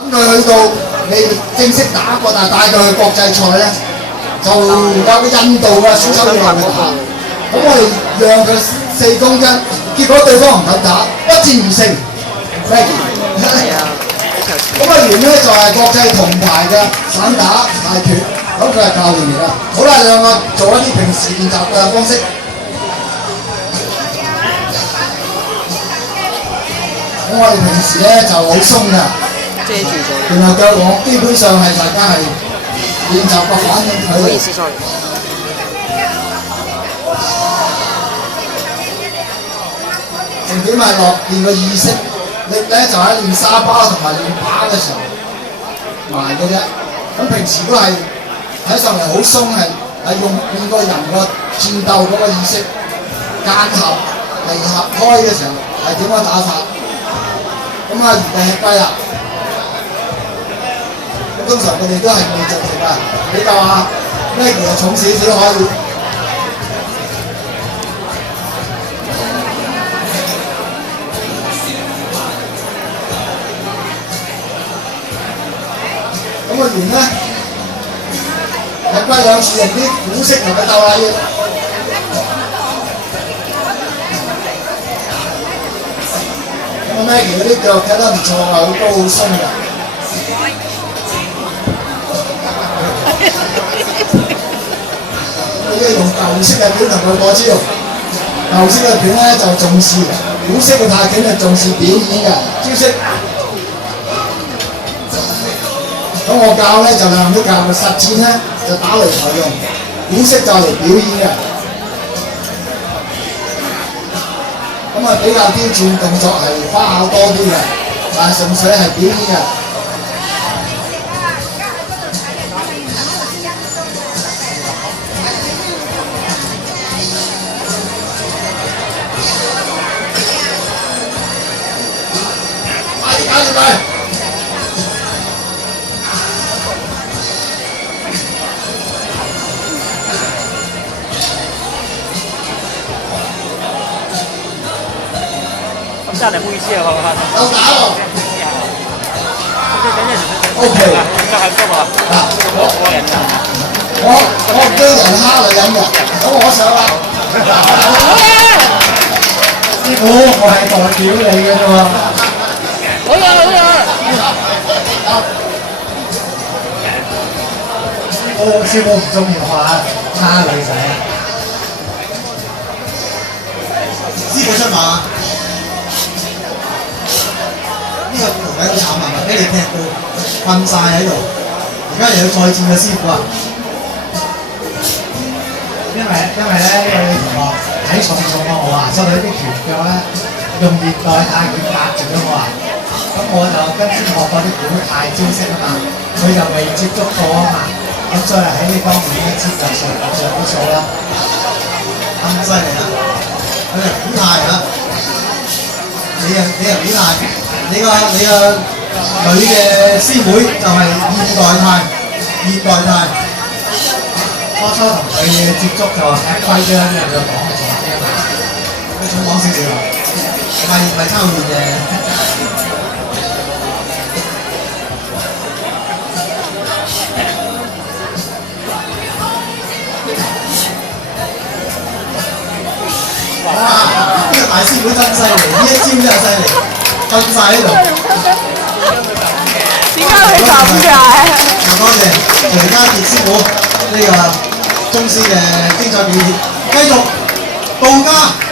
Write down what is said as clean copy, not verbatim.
等佢去到未正式打過，但係帶佢去國際賽咧，就有個印度嘅選手要落去打。咁我哋讓佢4公斤，結果對方唔敢打，不戰而勝。Maggie。咁啊，原咧就係國際銅牌嘅散打泰拳，咁佢係教練嚟啦。好啦，兩個做一啲平時練習嘅方式。咁我哋平時咧就好鬆㗎，遮住咗。然後腳往基本上係大家係練習個反應佢。唔好意思 ，sorry。重點係落練個意識。力咧就喺練沙包同埋練靶嘅時候埋嘅啫，咁平時都係睇上嚟好鬆，係用練個人個戰鬥嗰個意識，間合離合開嘅時候係點樣打法，咁啊而家吃雞啦，咁通常佢哋都係未做食㗎，比較下咩其實重少少可以。咁個圓咧，日龜兩次用啲股式同佢鬥下要。咁啊 Maggie 嗰啲腳踢得唔錯啊，好高好鬆㗎。佢咧用舊式嘅拳同佢過招，舊式嘅拳咧就重視，古式嘅泰拳就重視表演嘅招式。咁我教咧就兩樣都教，實戰咧就打擂台用，古式就嚟表演嘅。咁啊比較刁轉動作係花巧多啲嘅，但係純粹係表演嘅。快！下来不一切好不好？有打喎。O K。這還夠嗎？啊，我驚人蝦女人嘅，咁我想啦。師傅，我係代表你嘅啫喎。好呀好呀。師傅唔中意話蝦女仔。師傅出馬。呢個徒弟好慘啊！俾你踢到瞓晒喺度，而家又要再戰嘅師傅啊！因為咧呢位同學睇重我話，所以啲拳腳咧用現代泰拳壓住咗我啊！咁我就跟先學過啲古泰招式啊嘛，佢就未接觸過啊嘛，咁所以喺呢方面咧切就上好數啦。咁犀利啊！佢係古泰啊！你係古泰。你個女嘅師妹就係現代泰，初初同佢接觸就係規章，因為佢講嘅重啲啊嘛，佢重講少少，唔係抄亂嘅。哇！呢個大師傅真犀利，呢一招真係犀利。瞓晒喺度。點解會咁嘅？多謝徐家傑師傅呢個宗師嘅精彩表演，繼續道家。